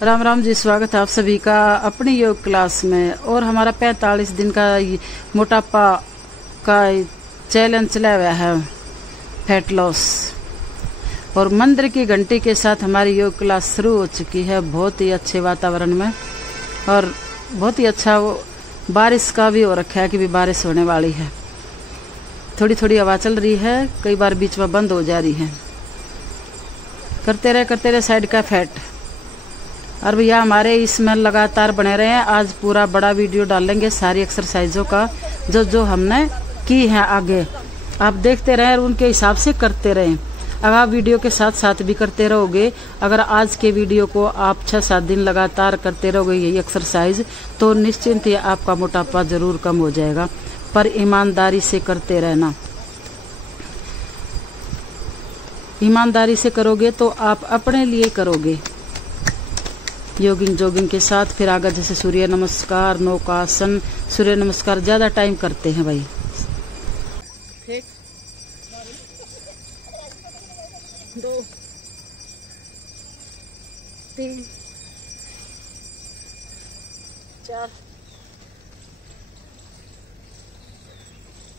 राम राम जी। स्वागत है आप सभी का अपनी योग क्लास में। और हमारा 45 दिन का मोटापा का चैलेंज चला हुआ है, फैट लॉस। और मंदिर की घंटी के साथ हमारी योग क्लास शुरू हो चुकी है, बहुत ही अच्छे वातावरण में। और बहुत ही अच्छा वो बारिश का भी हो रखा है कि भी बारिश होने वाली है। थोड़ी थोड़ी हवा चल रही है, कई बार बीच में बंद हो जा रही है। करते रहे साइड का फैट। और भैया हमारे इसमें लगातार बने रहे हैं। आज पूरा बड़ा वीडियो डालेंगे सारी एक्सरसाइजों का जो जो हमने की है। आगे आप देखते रहें और उनके हिसाब से करते रहें। अगर आप वीडियो के साथ साथ भी करते रहोगे, अगर आज के वीडियो को आप 6-7 दिन लगातार करते रहोगे यही एक्सरसाइज, तो निश्चिंत ही आपका मोटापा जरूर कम हो जाएगा। पर ईमानदारी से करते रहना। ईमानदारी से करोगे तो आप अपने लिए करोगे। जॉगिंग के साथ फिर आगे जैसे सूर्य नमस्कार, नौकासन, सूर्य नमस्कार ज्यादा टाइम करते हैं भाई। एक, 2, 3, 4,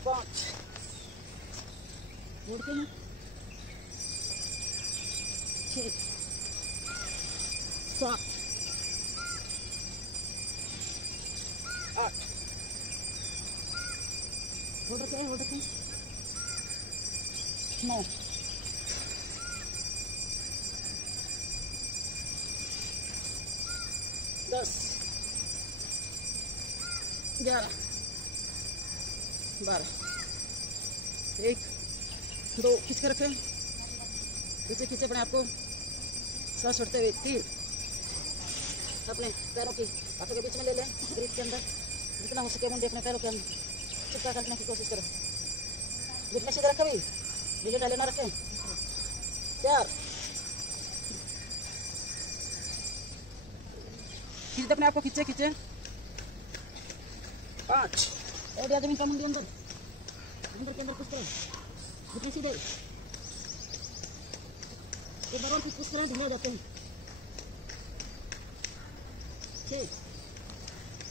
5, 6, 7, 8, hold रखें 9, 10, 11, 12, 1, 2, खींच कर रखें, खींचे अपने आपको, सांस छोड़ते हुए 3, अपने पैरों की हाथों के बीच में ले लें, ग्रिप के अंदर जितना हो सके मुंडे अपने पैरों के अंदर चिपका करने की कोशिश करें। घुटने सीधे रखें, भी ढीले ढाले ना रखें। 4, खींचते अपने आपको, खींचे 5, और जमीन का मुंडी अंदर के अंदर पुश करें, घुटने सीधे एक बार और पुश करें, ढीले हो जाते हैं। 6,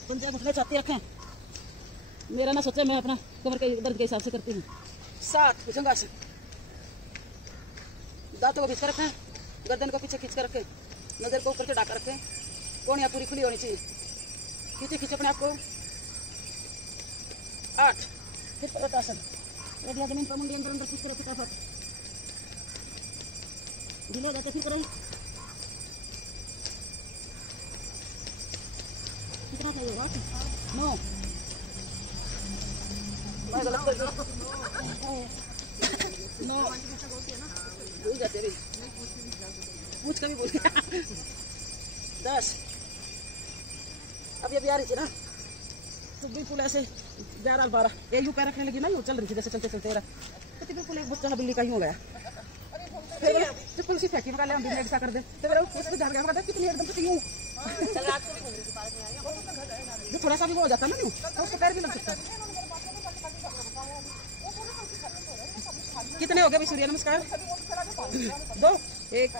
पंजा घुटने छाती रखें, मेरा ना सोचे, मैं अपना कमर के दर्द के हिसाब से करती हूँ। 7, भुजंगासन, दांतों को बीच कर रखें, गर्दन को पीछे खींच कर रखें, नजर को ऊपर से ढाकर रखें, कोहनियां पूरी खुली होनी चाहिए। खींचे अपने आपको। 8, फिर पर्वतासन, जमीन पर मुंडी अंदर पुश करो, फटाफट ढीले हो जाते, फिर करें। कितना चाहिए? 9, भूल जाते रे, पूछ कभी भूल गया। 10, अब ये भी आ रही थी ना, तो बिल्कुल ऐसे 11, 12 ये यूं पैर रखने लगी ना, यूं चल रही थी जैसे चलते रहा, तो बिल्कुल एक बच्चा बिल्ली का ही हो गया। बिल्कुल सी फैक्ट्री में हम ऐसा कर दे तो मेरा उसको ध्यान गया, कहता कितनी एकदम से यूं चल रात को भी घूम रही थी पार्क में आई है, जो थोड़ा सा भी वो हो जाता है ना यूं, तो उसको पैर भी लग सकता है। कितने हो गए भाई सूर्य नमस्कार? 2, 1,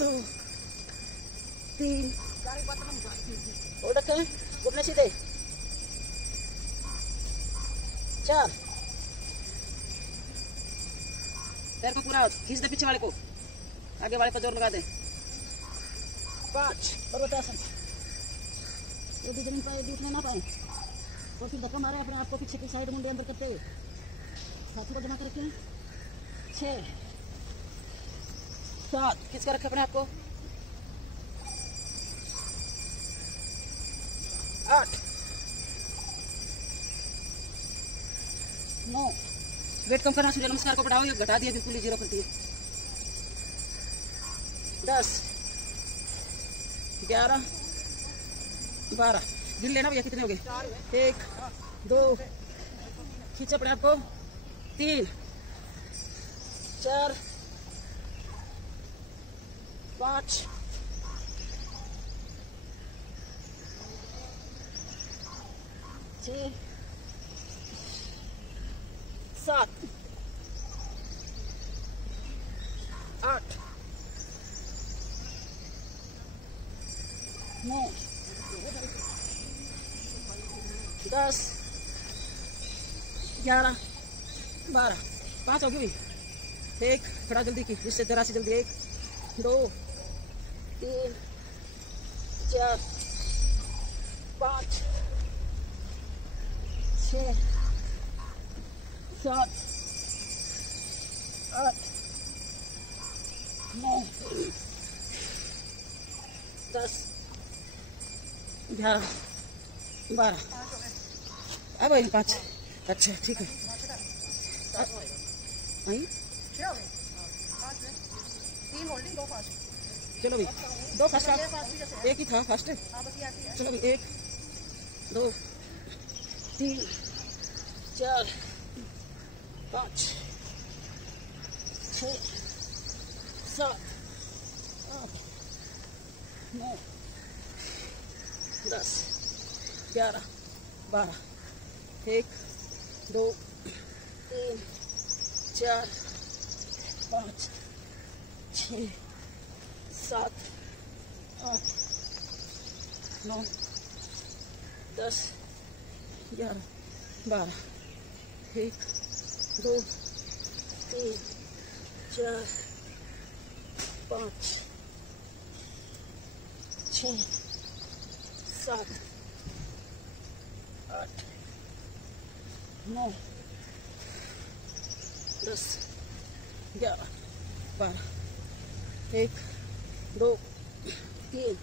2, 3, और रखें, घुटने सीधे। 4, पैर को पूरा खींच दे, पीछे वाले को, आगे वाले को जोर लगा दे। 5, पर्वतासन, यदि जमीन पर उठने ना पाए तो फिर धक्का मारे अपने आपको पीछे की साइड, मुंडे अंदर करते हुए हाथों को जमा करके। 6, 7, खींच कर रखे अपने आपको। 8, 9, वेट कम करना, सूर्य नमस्कार को बढ़ाओ, ये घटा दिया बिल्कुल 0 कर दिए। 10, 11, 12, गिन लेना भैया कितने हो गए? 1, 2, खींचे अपने आपको। 3, 4, 5, 6, 7, 8, 9 10 11 12 5 हो गई भाई। एक थोड़ा जल्दी की, इससे जरा सी जल्दी। 1 2 3 4 5 6 7 8 9 10 11 12 अब 5। अच्छा ठीक है। चलो भाई 2 फर्स्ट, एक ही था फर्स्ट। चलो भाई 1 2 3 4 5 6 7 8 9 10 11 12 1 2 3 4 5 6 7 8 9 10 11 12 1 2 3 4 5 6 7 8 9 10 11 12 1 2 3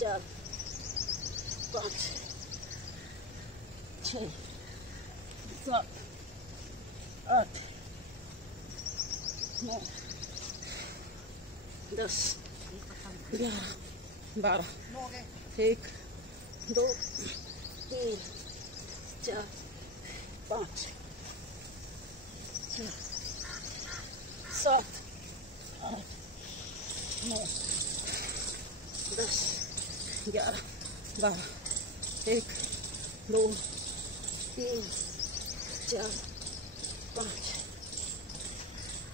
4 5 6 7 8 9 10 11 12 1 2 3 4 5 6 7 8 9 10 11 12 1 2 3 4 5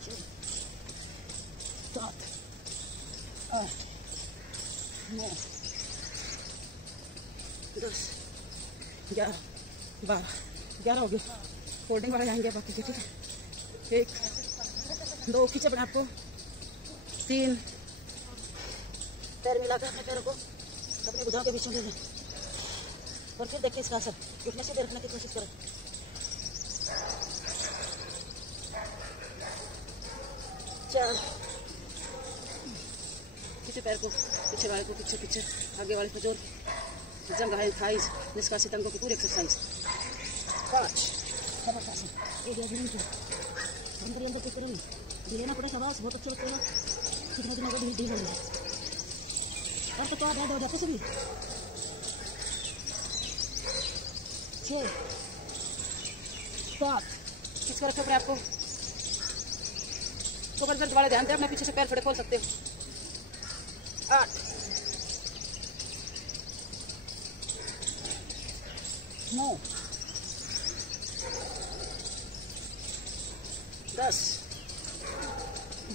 6 7 8 9 10 11 12 11 हो गया। फोल्डिंग वाला जाएंगे बाकी के, ठीक है। 1 2 खींचे अपने आपको, 3 पैर मिलाकर अपने पैरों को अपने भुजाओं के बीच में ले लें और फिर देखिए इसका असर। उठने से देखने की कोशिश करें। 4 पीछे पैर को, पीछे वाले को, पीछे पीछे आगे वाले को जोर, जंग है थाइज, निष्कासित अंगों की पूरी एक्सरसाइज। 5 धीरे ना पड़ा सवाल बहुत अच्छा लगता है। कितना दिन हो ढील हो गई और तो क्या दो जाते सभी 6 7 किसका रखो अपने आपको तो बल वाले ध्यान दें। अपने पीछे से पैर थोड़े खोल सकते हो। 8 9 10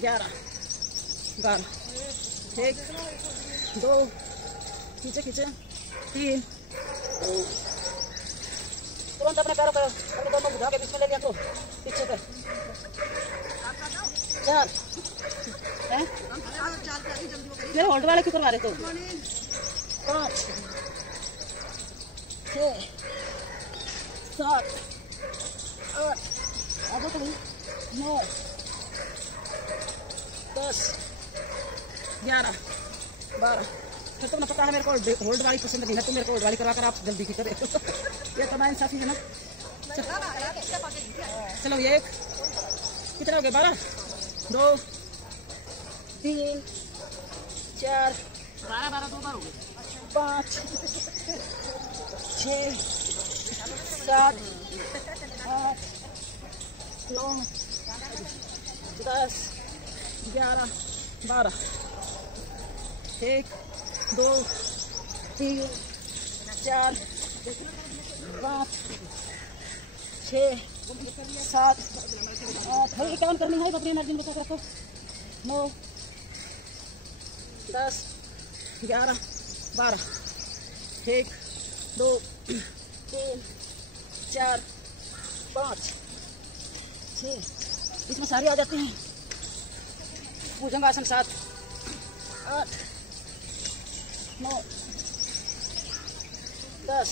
11 12 1 2 खींचे खींचे 3 तुरंत अपने पैरों पर अपने दोनों भुजा के बीच में ले लिया तो पीछे पे 4 हैं मेरे होल्ड वाले क्यों करवा रहे तो 5 6 7 8 आगे तो 9 10 11 12 फिर तो ना पता है मेरे को होल्ड वाली पसंद नहीं है तो मेरे को होल्ड वाली करवा कर आप जल्दी की करें। ये तो नाइंसाफी है ना। चलो ये कितना हो गया 12 2 3 4 12 2 बार हो गए 5 6 7 8 9 10 11 12 1 2 3 4 5 6 7 8 भाई काम करनी है अपनी मर्जी में रखो 9 10 11 12 1 2 3 4 5 6 इसमें सारे आ जाते हैं। भुजंगासन 7 8 9 10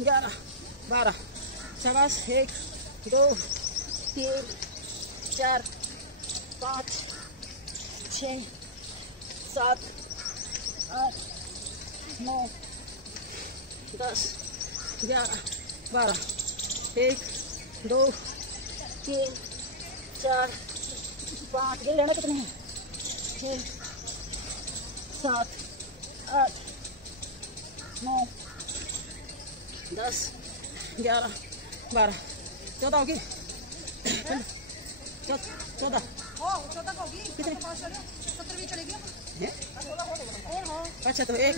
11 12 शाबाश 1 2 3 4 5 6 7 8 9 10 11 12 1 2 3 4 5 ये लेना कितने हैं 6 7 8 9 10 11 12 14 होगी 14 होगी कितने 17 चलेगी। अच्छा तो 1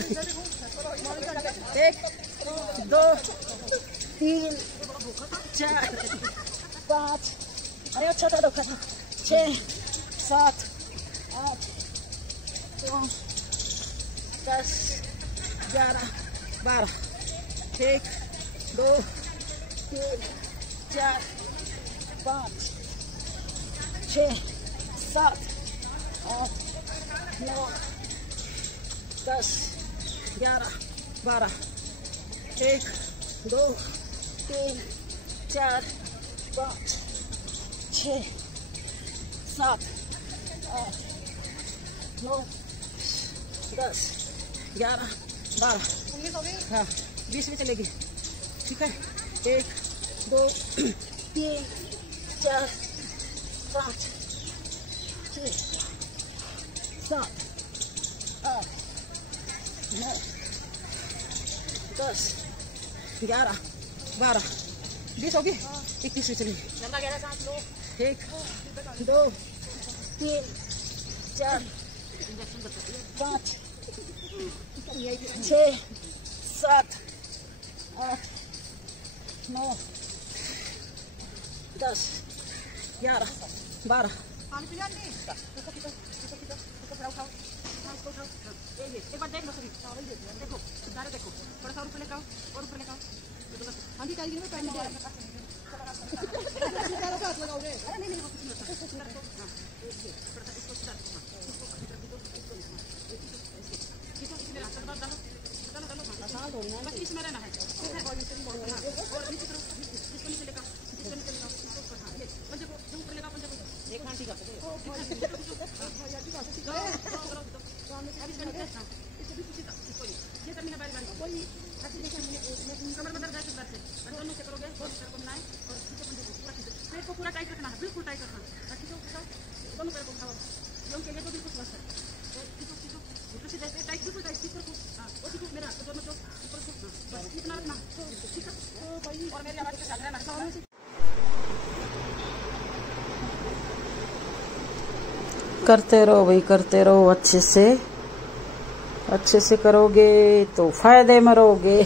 2 3 4 5 अरे अच्छा था धोखा था 6 7 8 9 10 11 12 1 2 3 4 5 6 7 8 9 10 11 12 1 2 3 4 5 6 7 8 9 10 11 12 हाँ 20 में चलेगी। ठीक है 1 2 3 4 5 6 7 8 9 10 11 12 20 होगी। 21 में चलेगी। 1 2 3 4 5 6 7 8 9 10 11 12 एक बार देख लो सभी देखो सारे देखो थोड़ा सा ऊपर लेकर आओ और ऊपर लेकर आओ। हाँ जी कारीगर में पैन में लगाओगे इसमें रहना है और नीचे करो इसको नीचे लेकर पंजे को ऊपर लेकर पंजे को एक घंटी का ये करनी है बारी बारी कोई कमर में दर्द है से और दोनों से करोगे और पैर को मिलाएं और नीचे पंजे को पूरा पेट को पूरा टाइट रखना है बिल्कुल टाइट रखना है। ठीक है दोनों पैर को उठाओ लोग के लिए तो बिल्कुल स्वस्थ है टाइट बिल्कुल टाइट ऊपर को हां और ठीक मेरा तो दोनों जो ऊपर को बस इतना रखना ठीक है और मेरी आवाज के साथ रहना करते रहो भाई करते रहो अच्छे से करोगे तो फायदे में रहोगे।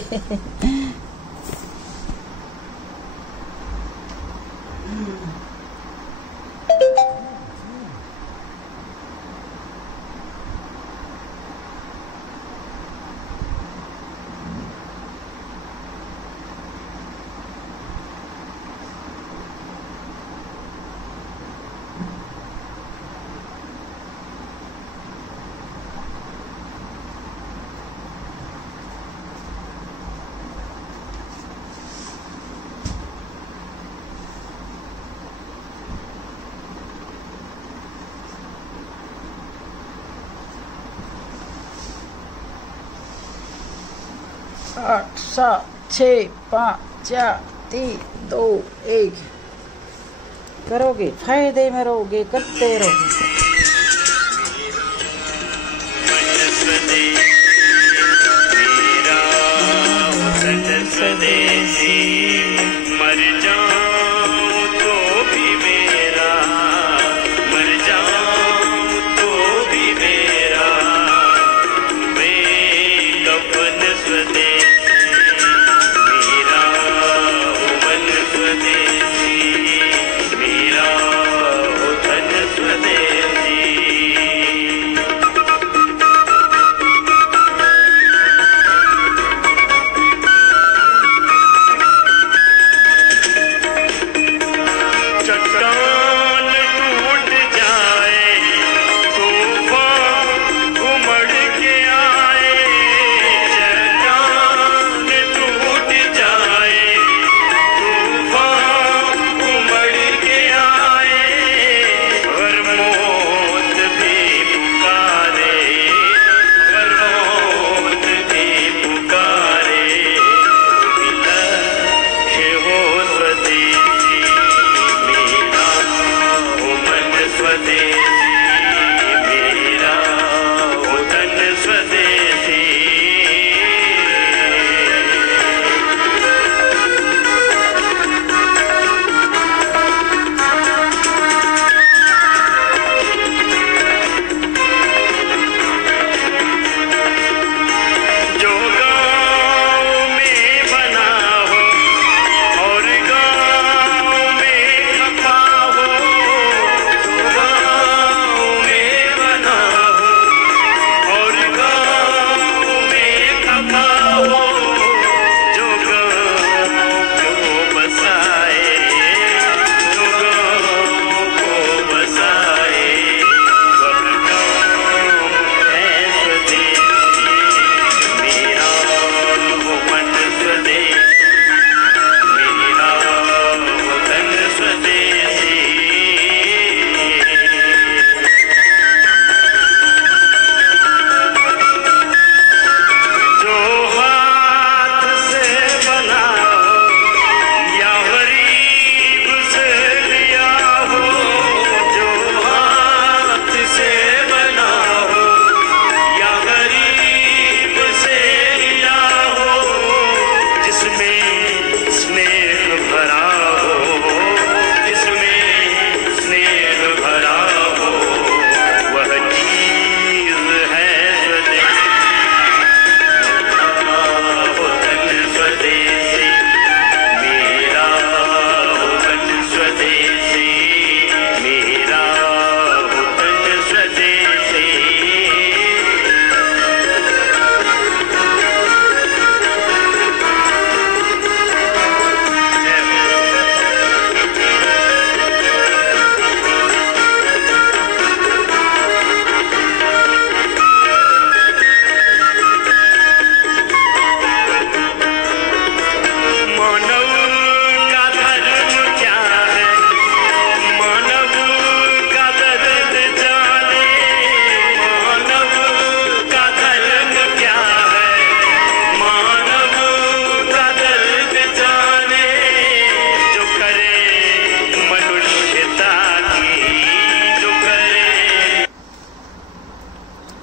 8 7 6 5 4 3 2 1 करोगे फायदे में रहोगे करते रहोगे।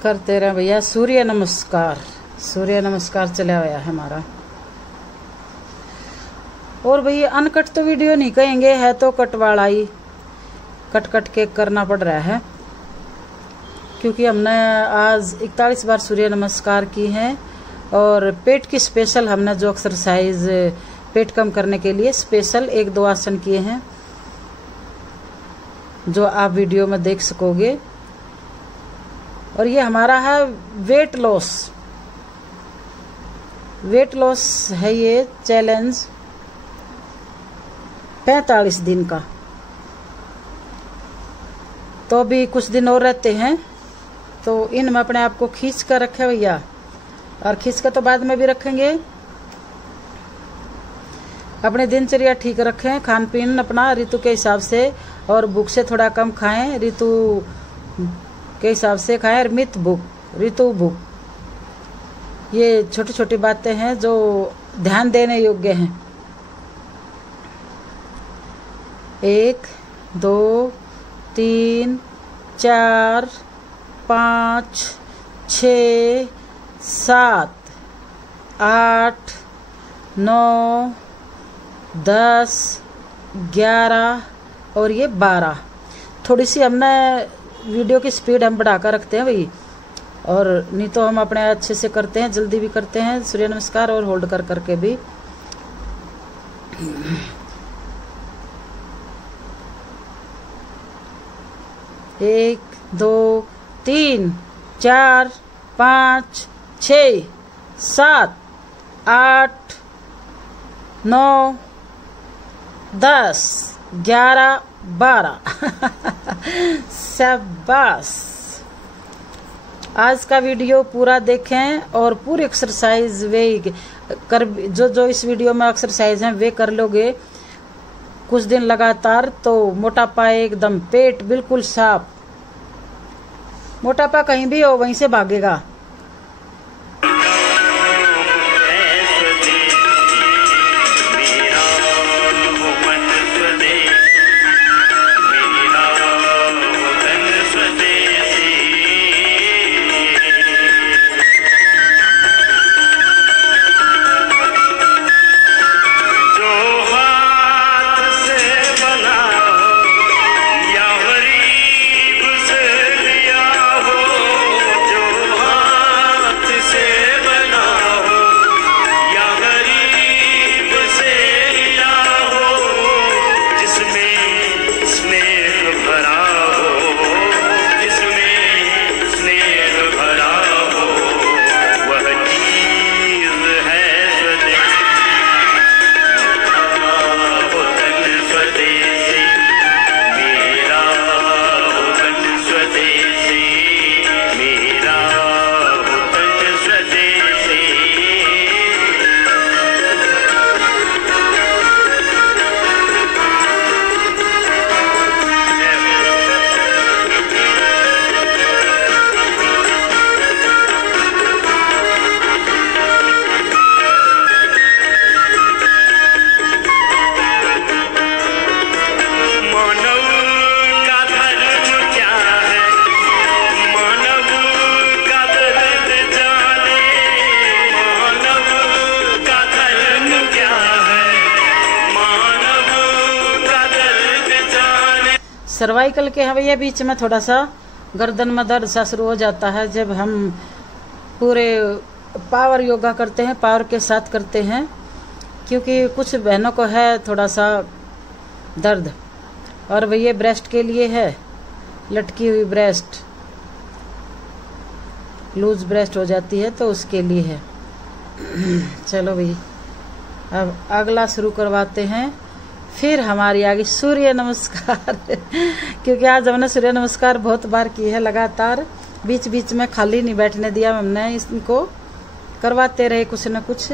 करते रहे भैया सूर्य नमस्कार। सूर्य नमस्कार चला हुआ है हमारा। और भैया अनकट तो वीडियो नहीं कहेंगे, है तो कट वाला ही, कट कट के करना पड़ रहा है क्योंकि हमने आज 41 बार सूर्य नमस्कार की हैं। और पेट की स्पेशल हमने जो एक्सरसाइज पेट कम करने के लिए स्पेशल 1-2 आसन किए हैं जो आप वीडियो में देख सकोगे। और ये हमारा है वेट लॉस। वेट लॉस है ये चैलेंज 45 दिन का। तो अभी कुछ दिन और रहते हैं तो इनमें अपने आप को खींच कर रखे भैया, और खींच कर तो बाद में भी रखेंगे। अपने दिनचर्या ठीक रखें, खान पीन अपना ऋतु के हिसाब से, और भूख से थोड़ा कम खाएं, ऋतु के हिसाब से खाएं। और मित भूख, ऋतु भूख, ये छोटी छोटी बातें हैं जो ध्यान देने योग्य हैं। 1 2 3 4 5 6 7 8 9 10 11 और ये 12। थोड़ी सी हमने वीडियो की स्पीड हम बढ़ा कर रखते हैं भाई, और नहीं तो हम अपने अच्छे से करते हैं, जल्दी भी करते हैं सूर्य नमस्कार और होल्ड कर करके भी। एक 2 3 4 5 6 7 8 9 10 11 12 शाबाश। आज का वीडियो पूरा देखें और पूरी एक्सरसाइज वे कर, जो इस वीडियो में एक्सरसाइज हैं वे कर लोगे कुछ दिन लगातार, तो मोटापा एकदम, पेट बिल्कुल साफ, मोटापा कहीं भी हो वहीं से भागेगा। सर्वाइकल के हैं भैया, बीच में थोड़ा सा गर्दन में दर्द सा शुरू हो जाता है जब हम पूरे पावर योगा करते हैं, पावर के साथ करते हैं, क्योंकि कुछ बहनों को है थोड़ा सा दर्द। और भैया ब्रेस्ट के लिए है, लटकी हुई ब्रेस्ट, लूज ब्रेस्ट हो जाती है तो उसके लिए है। चलो भाई अब अगला शुरू करवाते हैं। फिर हमारी आगे सूर्य नमस्कार क्योंकि आज हमने सूर्य नमस्कार बहुत बार की है लगातार, बीच बीच में खाली नहीं बैठने दिया हमने, इनको करवाते रहे कुछ न कुछ।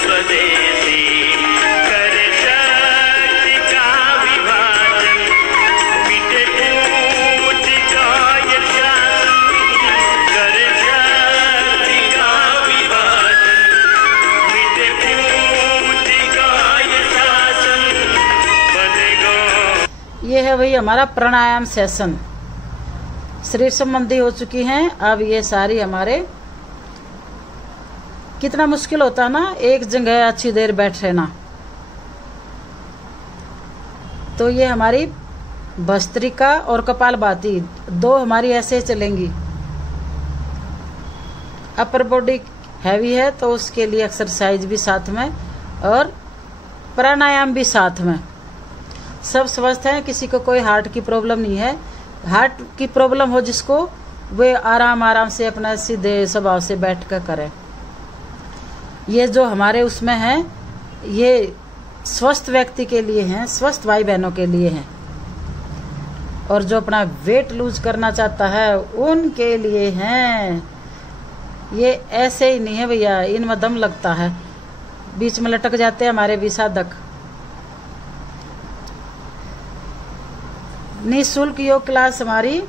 स्वदेशी ये है भाई हमारा प्राणायाम सेशन, शरीर संबंधी हो चुकी हैं। अब ये सारी हमारे, कितना मुश्किल होता है ना एक जगह अच्छी देर बैठ रहना। तो ये हमारी भस्त्रिका और कपालभाति दो हमारी ऐसे चलेंगी। अपर बॉडी हैवी है तो उसके लिए एक्सरसाइज भी साथ में और प्राणायाम भी साथ में। सब स्वस्थ हैं, किसी को कोई हार्ट की प्रॉब्लम नहीं है। हार्ट की प्रॉब्लम हो जिसको, वे आराम आराम से अपना सीधे स्वभाव से बैठ कर करें। ये जो हमारे उसमें है ये स्वस्थ व्यक्ति के लिए हैं, स्वस्थ भाई बहनों के लिए हैं। और जो अपना वेट लूज करना चाहता है उनके लिए हैं। ये ऐसे ही नहीं है भैया, इनमें दम लगता है, बीच में लटक जाते हैं हमारे भी साधक। निःशुल्क योग क्लास हमारी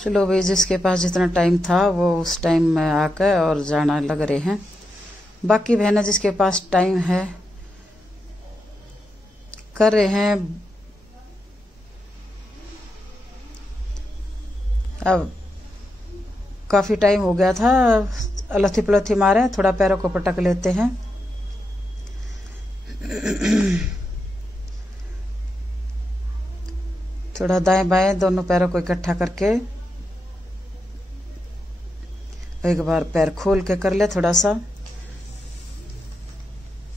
चलो भाई, जिसके पास जितना टाइम था वो उस टाइम में आकर और जाना लग रहे हैं। बाकी बहनें जिसके पास टाइम है कर रहे हैं। अब काफी टाइम हो गया था, अलथी पलथी मारे, थोड़ा पैरों को पटक लेते हैं। थोड़ा दाएं बाएं दोनों पैरों को इकट्ठा करके एक बार पैर खोल के कर ले थोड़ा सा।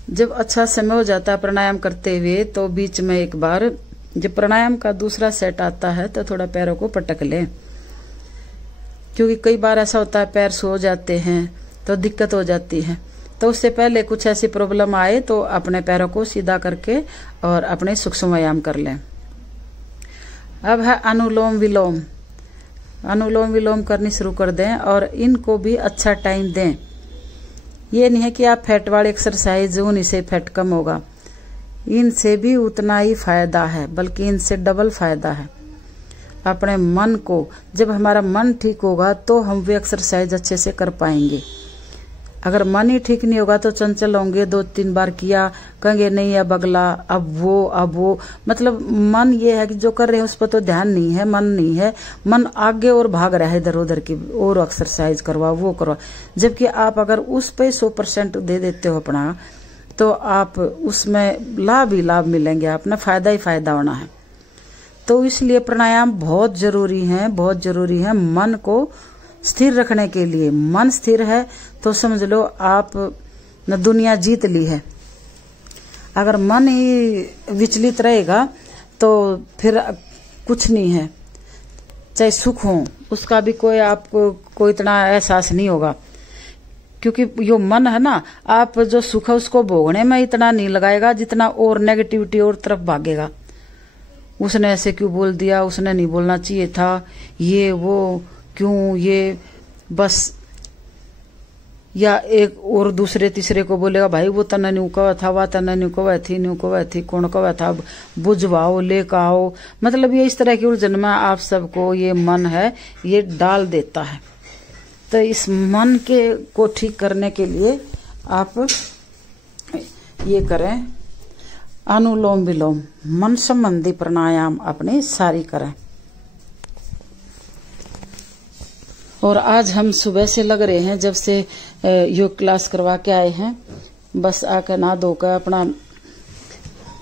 जब अच्छा समय हो जाता है प्राणायाम करते हुए तो बीच में एक बार जब प्राणायाम का दूसरा सेट आता है तो थोड़ा पैरों को पटक लें, क्योंकि कई बार ऐसा होता है पैर सो जाते हैं तो दिक्कत हो जाती है। तो उससे पहले कुछ ऐसी प्रॉब्लम आए तो अपने पैरों को सीधा करके और अपने सूक्ष्म व्यायाम कर लें। अब है अनुलोम विलोम। अनुलोम विलोम करनी शुरू कर दें और इनको भी अच्छा टाइम दें। ये नहीं है कि आप फैट वाली एक्सरसाइज उन्हीं से फैट कम होगा, इनसे भी उतना ही फायदा है, बल्कि इनसे डबल फायदा है। अपने मन को, जब हमारा मन ठीक होगा तो हम वो एक्सरसाइज अच्छे से कर पाएंगे। अगर मन ही ठीक नहीं होगा तो चंचल होंगे, 2-3 बार किया कहेंगे नहीं अब अगला, अब वो मतलब मन ये है कि जो कर रहे हैं उस पर तो ध्यान नहीं है, मन नहीं है, मन आगे और भाग रहा है इधर उधर की, और एक्सरसाइज करवाओ वो करवाओ। जबकि आप अगर उस पे 100% दे देते हो अपना, तो आप उसमें लाभ ही लाभ मिलेंगे, आपने फायदा ही फायदा होना है। तो इसलिए प्राणायाम बहुत जरूरी है, बहुत जरूरी है मन को स्थिर रखने के लिए। मन स्थिर है तो समझ लो आप न दुनिया जीत ली है। अगर मन ही विचलित रहेगा तो फिर कुछ नहीं है, चाहे सुख हो उसका भी कोई आपको कोई इतना एहसास नहीं होगा, क्योंकि यो मन है ना, आप जो सुख है उसको भोगने में इतना नहीं लगाएगा जितना और नेगेटिविटी और तरफ भागेगा। उसने ऐसे क्यों बोल दिया, उसने नहीं बोलना चाहिए था, ये वो क्यों, ये बस, या एक और दूसरे तीसरे को बोलेगा भाई वो तना न्यू कवा था, वह तना न्यू कवा थी, न्यू कवा थी, कौन कवा था, बुझवाओ लेकर आओ। मतलब ये इस तरह की उलझन में आप सबको ये मन है ये डाल देता है। तो इस मन के को ठीक करने के लिए आप ये करें, अनुलोम विलोम मन संबंधी प्राणायाम अपने सारी करें। और आज हम सुबह से लग रहे हैं, जब से योग क्लास करवा के आए हैं, बस आकर नहा धोकर अपना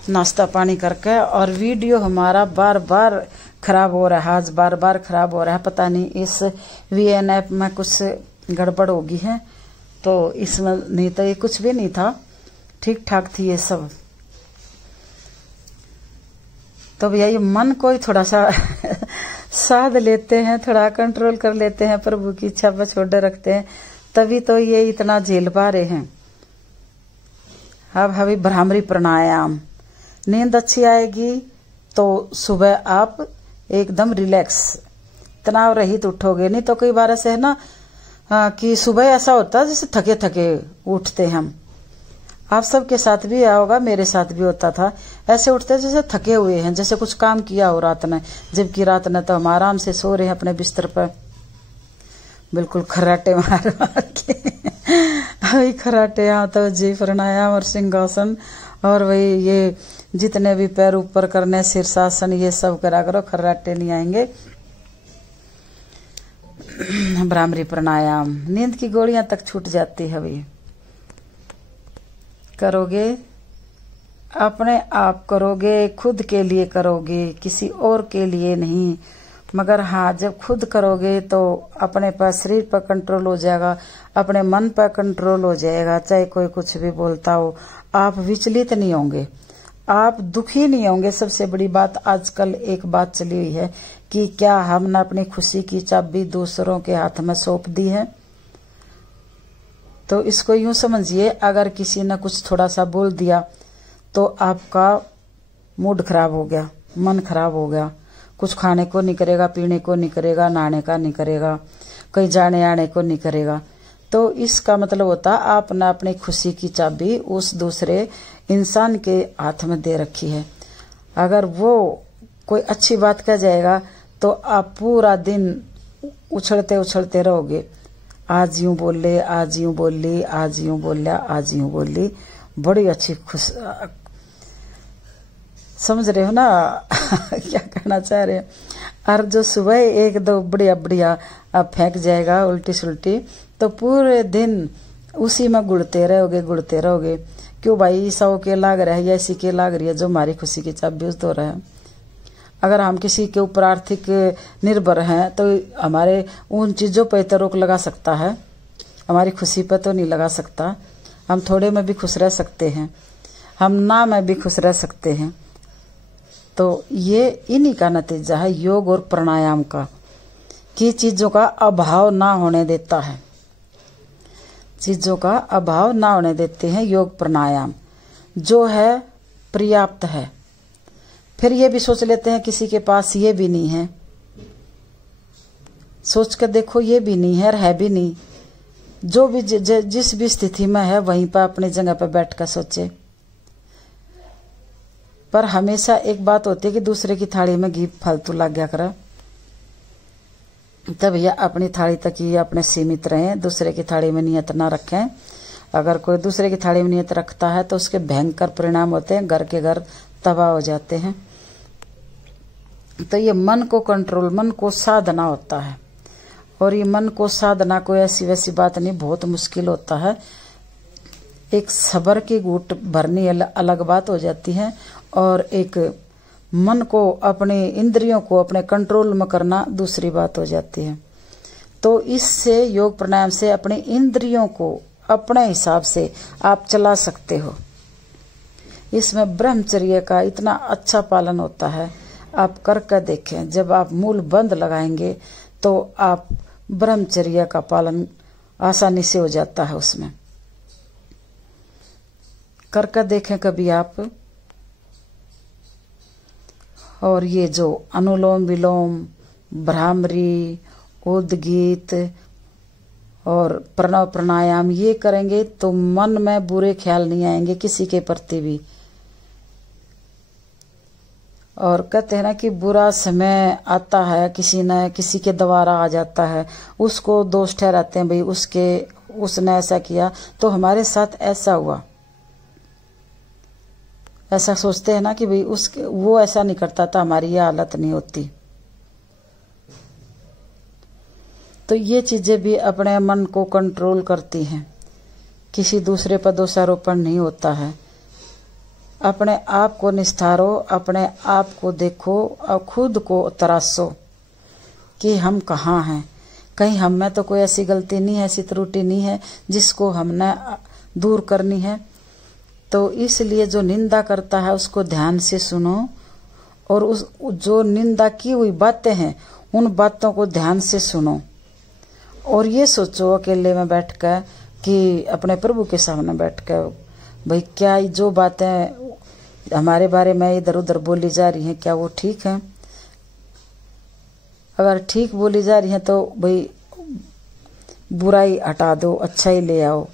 नाश्ता पानी करके, और वीडियो हमारा बार बार खराब हो रहा है, आज बार बार खराब हो रहा है। पता नहीं इस VN ऐप में कुछ गड़बड़ होगी है, तो इसमें नहीं तो ये कुछ भी नहीं था, ठीक ठाक थी ये सब। तो भैया ये मन को ही थोड़ा सा साध लेते हैं, थोड़ा कंट्रोल कर लेते हैं, प्रभु की इच्छा पर छोड़े रखते हैं, तभी तो ये इतना झेल पा रहे हैं। अब अभी भ्रामरी प्राणायाम, नींद अच्छी आएगी तो सुबह आप एकदम रिलैक्स तनाव रहित उठोगे। नहीं तो कई बार ऐसे है ना कि सुबह ऐसा होता है जैसे थके थके उठते हम, आप सबके साथ भी आया होगा, मेरे साथ भी होता था, ऐसे उठते जैसे थके हुए हैं, जैसे कुछ काम किया हो रात ने, जबकि रात ने तो हम आराम से सो रहे हैं अपने बिस्तर पर, बिल्कुल खर्राटे मार मार के। वही खर्राटे, यहाँ तो जी प्राणायाम और सिंहासन, और वही ये जितने भी पैर ऊपर करने, शीर्षासन, ये सब करा करो, खर्राटे नहीं आएंगे। भ्रामरी प्राणायाम, नींद की गोलियां तक छूट जाती है। अभी करोगे अपने आप करोगे, खुद के लिए करोगे, किसी और के लिए नहीं। मगर हाँ, जब खुद करोगे तो अपने पर, शरीर पर कंट्रोल हो जाएगा, अपने मन पर कंट्रोल हो जाएगा। चाहे कोई कुछ भी बोलता हो, आप विचलित नहीं होंगे, आप दुखी नहीं होंगे। सबसे बड़ी बात आजकल एक बात चली हुई है कि क्या हमने अपनी खुशी की चाबी दूसरों के हाथ में सौंप दी है। तो इसको यूं समझिए, अगर किसी ने कुछ थोड़ा सा बोल दिया तो आपका मूड खराब हो गया, मन खराब हो गया, कुछ खाने को नहीं करेगा, पीने को नहीं करेगा, नहाने का नहीं करेगा, कहीं जाने आने को नहीं करेगा। तो इसका मतलब होता आपने अपनी खुशी की चाबी उस दूसरे इंसान के हाथ में दे रखी है। अगर वो कोई अच्छी बात कह जाएगा तो आप पूरा दिन उछलते उछलते रहोगे, आज यूं बोले, आज यूं बोली, आज यूं बोलिया, आज यूं बोली, बड़ी अच्छी खुश, समझ रहे हो ना क्या कहना चाह रहे हैं। और जो सुबह एक दो बढ़िया बढ़िया अब फेंक जाएगा उल्टी सुल्टी, तो पूरे दिन उसी में गुड़ते रहोगे। क्यों भाई, 100 के लाग रहा है या इसी के लाग रही है, जो हमारी खुशी की चाबी उस दो रहा है। अगर हम किसी के ऊपर आर्थिक निर्भर हैं तो हमारे उन चीजों पर तो रोक लगा सकता है, हमारी खुशी पर तो नहीं लगा सकता। हम थोड़े में भी खुश रह सकते हैं, हम ना में भी खुश रह सकते हैं। तो ये इन्हीं का नतीजा है योग और प्राणायाम का, कि चीजों का अभाव ना होने देता है, चीजों का अभाव ना होने देते हैं योग प्राणायाम, जो है पर्याप्त है। फिर ये भी सोच लेते हैं किसी के पास ये भी नहीं है, सोच कर देखो ये भी नहीं है और है भी नहीं। जो भी जिस भी स्थिति में है वहीं पर अपनी जगह पर बैठ कर सोचे। पर हमेशा एक बात होती है कि दूसरे की थाली में घी फालतू लग गया करे, तब भैया अपनी थाली तक ही अपने सीमित रहें, दूसरे की थाली में नियत ना रखें। अगर कोई दूसरे की थाली में नियत रखता है तो उसके भयंकर परिणाम होते हैं, घर के घर तबाह हो जाते हैं। तो ये मन को कंट्रोल, मन को साधना होता है, और ये मन को साधना कोई ऐसी वैसी बात नहीं, बहुत मुश्किल होता है। एक सब्र की घूंट भरनी अलग बात हो जाती है, और एक मन को, अपने इंद्रियों को अपने कंट्रोल में करना दूसरी बात हो जाती है। तो इससे योग प्राणायाम से अपने इंद्रियों को अपने हिसाब से आप चला सकते हो। इसमें ब्रह्मचर्य का इतना अच्छा पालन होता है, आप करके देखें। जब आप मूल बंद लगाएंगे तो आप ब्रह्मचर्य का पालन आसानी से हो जाता है, उसमें करके देखें कभी आप। और ये जो अनुलोम विलोम, भ्रामरी, उद्गीत और प्रणव प्राणायाम ये करेंगे तो मन में बुरे ख्याल नहीं आएंगे किसी के प्रति भी। और कहते हैं ना कि बुरा समय आता है, किसी के द्वारा आ जाता है, उसको दोष ठहराते हैं, भाई उसने ऐसा किया तो हमारे साथ ऐसा हुआ। ऐसा सोचते हैं ना कि भाई वो ऐसा नहीं करता था, हमारी ये हालत नहीं होती। तो ये चीजें भी अपने मन को कंट्रोल करती हैं, किसी दूसरे पर दोषारोपण नहीं होता है। अपने आप को निस्तारो, अपने आप को देखो और खुद को तराशो कि हम कहाँ हैं। कहीं हम में तो कोई ऐसी गलती नहीं है, ऐसी त्रुटि नहीं है जिसको हमने दूर करनी है। तो इसलिए जो निंदा करता है उसको ध्यान से सुनो, और उस जो निंदा की हुई बातें हैं उन बातों को ध्यान से सुनो, और ये सोचो अकेले में बैठकर कि अपने प्रभु के सामने बैठकर, भाई क्या जो बातें हमारे बारे में इधर उधर बोली जा रही हैं क्या वो ठीक है? अगर ठीक बोली जा रही हैं तो भाई बुराई हटा दो, अच्छा ही ले आओ।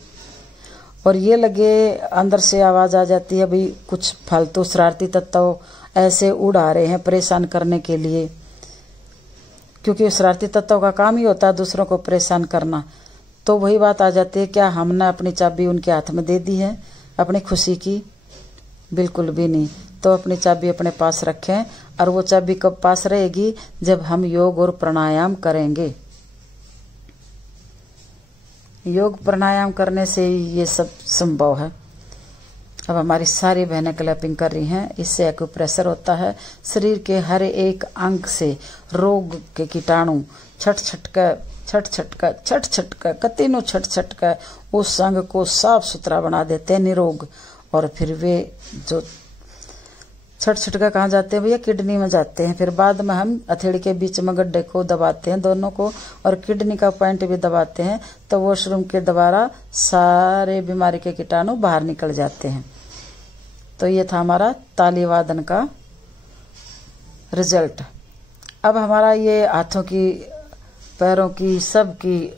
और ये लगे अंदर से आवाज आ जाती है भाई कुछ फालतू शरारती तत्व ऐसे उड़ा रहे हैं परेशान करने के लिए, क्योंकि शरारती तत्वों का काम ही होता है दूसरों को परेशान करना। तो वही बात आ जाती है, क्या हमने अपनी चाबी उनके हाथ में दे दी है अपनी खुशी की? बिल्कुल भी नहीं। तो अपनी चाबी अपने पास रखें, और वो चाबी कब पास रहेगी? जब हम योग और प्राणायाम करेंगे। योग प्राणायाम करने से ही ये सब संभव है। अब हमारी सारी बहनें क्लैपिंग कर रही हैं, इससे एक्यूप्रेशर होता है। शरीर के हर एक अंग से रोग के कीटाणु छट छटका कतीनों छट उस अंग को साफ सुथरा बना देते हैं, निरोग। और फिर वे जो छटका कहाँ जाते हैं भैया? किडनी में जाते हैं। फिर बाद में हम हथेली के बीच में गड्ढे को दबाते हैं दोनों को, और किडनी का पॉइंट भी दबाते हैं, तो वॉशरूम के द्वारा सारे बीमारी के कीटाणु बाहर निकल जाते हैं। तो ये था हमारा ताली वादन का रिजल्ट। अब हमारा ये हाथों की, पैरों की, सब की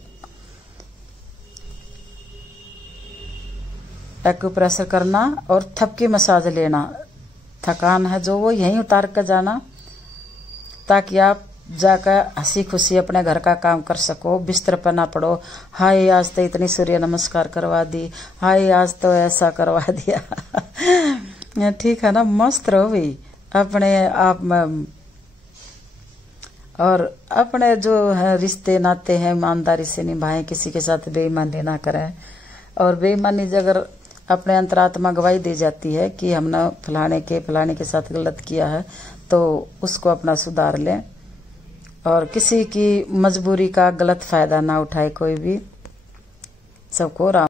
एक्यूप्रेशर करना और थपकी मसाज लेना। थकान है जो वो यहीं उतार कर जाना, ताकि आप जाकर हंसी खुशी अपने घर का काम कर सको, बिस्तर पर ना पड़ो। हाय आज तो इतनी सूर्य नमस्कार करवा दी, हाय आज तो ऐसा करवा दिया। ठीक है ना? मस्त रहो भाई अपने आप में, और अपने जो है रिश्ते नाते हैं ईमानदारी से निभाएं, किसी के साथ बेईमानी ना करें। और बेईमानी अगर अपने अंतरात्मा गवाही दे जाती है कि हमने फलाने के साथ गलत किया है, तो उसको अपना सुधार लें, और किसी की मजबूरी का गलत फायदा ना उठाए कोई भी। सबको राम